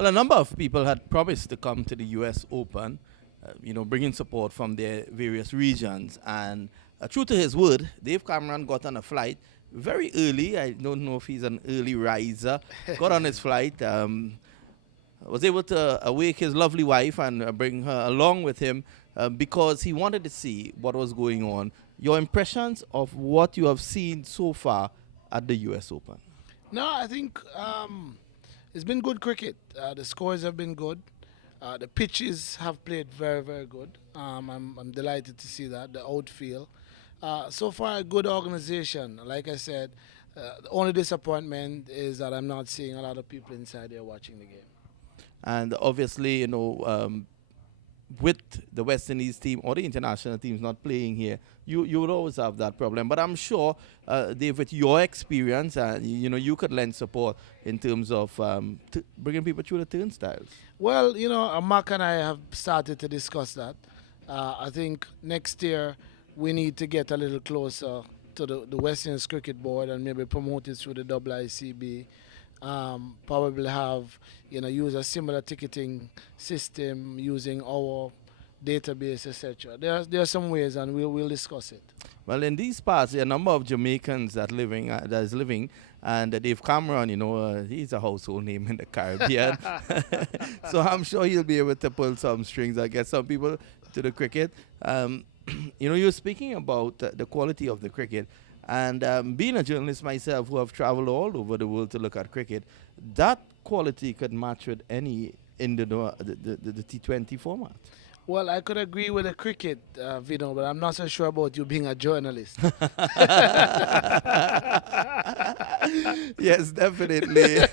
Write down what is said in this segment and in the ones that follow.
Well, a number of people had promised to come to the U.S. Open, bringing support from their various regions. And true to his word, Dave Cameron got on a flight very early. I don't know if he's an early riser. Got on his flight, was able to awake his lovely wife and bring her along with him because he wanted to see what was going on. Your impressions of what you have seen so far at the U.S. Open? No, I think it's been good cricket. The scores have been good. The pitches have played very, very good. I'm delighted to see that. The outfield. So far, a good organization. Like I said, the only disappointment is that I'm not seeing a lot of people inside there watching the game. And obviously, with the West Indies team or the international teams not playing here, you would always have that problem. But I'm sure, Dave, with your experience, you could lend support in terms of bringing people through the turnstiles. Well, Mark and I have started to discuss that. I think next year we need to get a little closer to the West Indies Cricket Board and maybe promote it through the ICB. Probably have use a similar ticketing system using our database, etc. There are some ways, and we'll discuss it. Well, in these parts, there are a number of Jamaicans that is living, and Dave Cameron, he's a household name in the Caribbean. So I'm sure he'll be able to pull some strings and get some people to the cricket. You're speaking about the quality of the cricket. And being a journalist myself who have traveled all over the world to look at cricket, that quality could match with any in the T20 format. Well, I could agree with the cricket, Vino, but I'm not so sure about you being a journalist. Yes, definitely.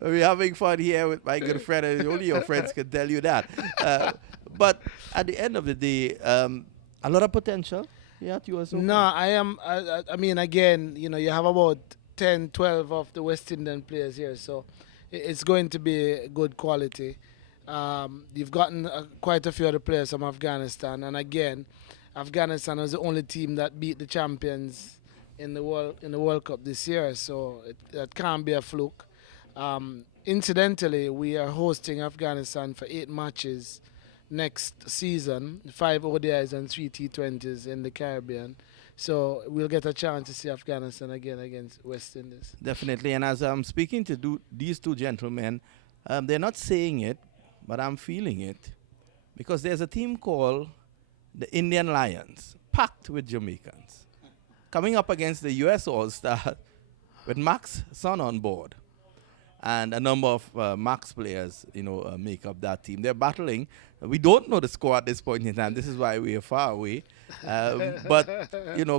We're having fun here with my good friend, and only your friends can tell you that. But at the end of the day, a lot of potential. Yeah, to US No, Open. I am. I mean, again, you have about 10, 12 of the West Indian players here, so it's going to be good quality. You've gotten quite a few other players from Afghanistan, and again, Afghanistan was the only team that beat the champions in the World Cup this year, so that can't be a fluke. Incidentally, we are hosting Afghanistan for 8 matches next season, 5 ODIs and 3 T20s in the Caribbean. So we'll get a chance to see Afghanistan again against West Indies. Definitely. And as I'm speaking to these two gentlemen, they're not saying it, but I'm feeling it. Because there's a team called the Indian Lions, packed with Jamaicans, coming up against the US All Star with Max Son on board. And a number of Max players, make up that team. They're battling. We don't know the score at this point in time. This is why we are far away. But,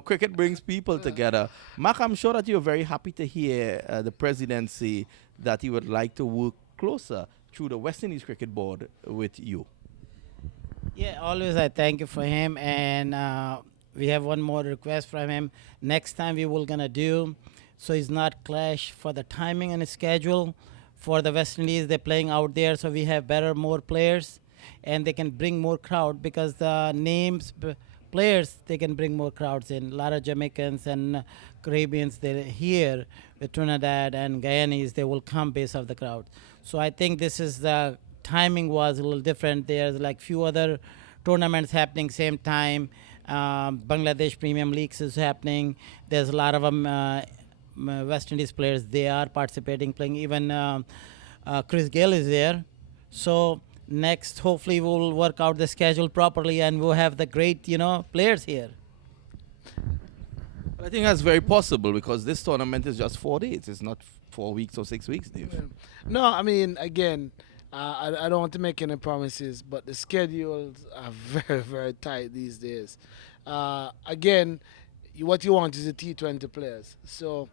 cricket brings people together. Mark, I'm sure that you're very happy to hear the president say that he would like to work closer through the West Indies Cricket Board with you. Yeah, always I thank you for him, and we have one more request from him. Next time we will gonna do, so it's not clash for the timing and schedule. For the West Indies, they're playing out there, so we have more players, and they can bring more crowd because the players they can bring more crowds in. A lot of Jamaicans and Caribbeans they're here with Trinidad and Guyanese. They will come based of the crowd. So I think this is the timing was a little different. There's like few other tournaments happening same time. Bangladesh Premium Leagues is happening. There's a lot of West Indies players. They are participating, playing. Even Chris Gale is there. So next, hopefully, we'll work out the schedule properly, and we'll have the great, players here. But I think that's very possible because this tournament is just 4 days. It's not 4 weeks or 6 weeks, Dave. Yeah. No, I mean, again, I don't want to make any promises, but the schedules are very, very tight these days. Again, what you want is the T20 players. So,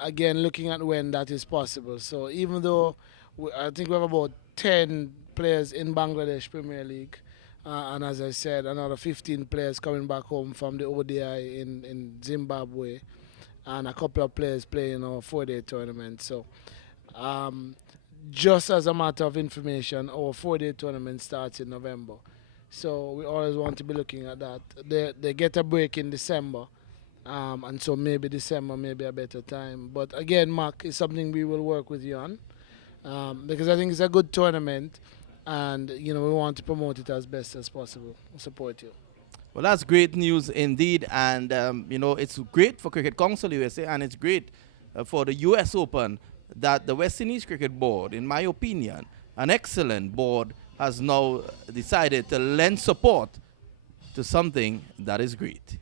again, looking at when that is possible. So, even though I think we have about 10 players in Bangladesh Premier League, and as I said, another 15 players coming back home from the ODI in Zimbabwe, and a couple of players playing our 4-day tournament. So, just as a matter of information, our 4-day tournament starts in November. So we always want to be looking at that. They get a break in December, and so maybe December may be a better time. But again, Mark, is something we will work with you on. because I think it's a good tournament, and we want to promote it as best as possible. Support you. Well, that's great news indeed, and it's great for Cricket Council USA, and it's great for the U.S. Open that the West Indies Cricket Board, in my opinion, an excellent board, has now decided to lend support to something that is great.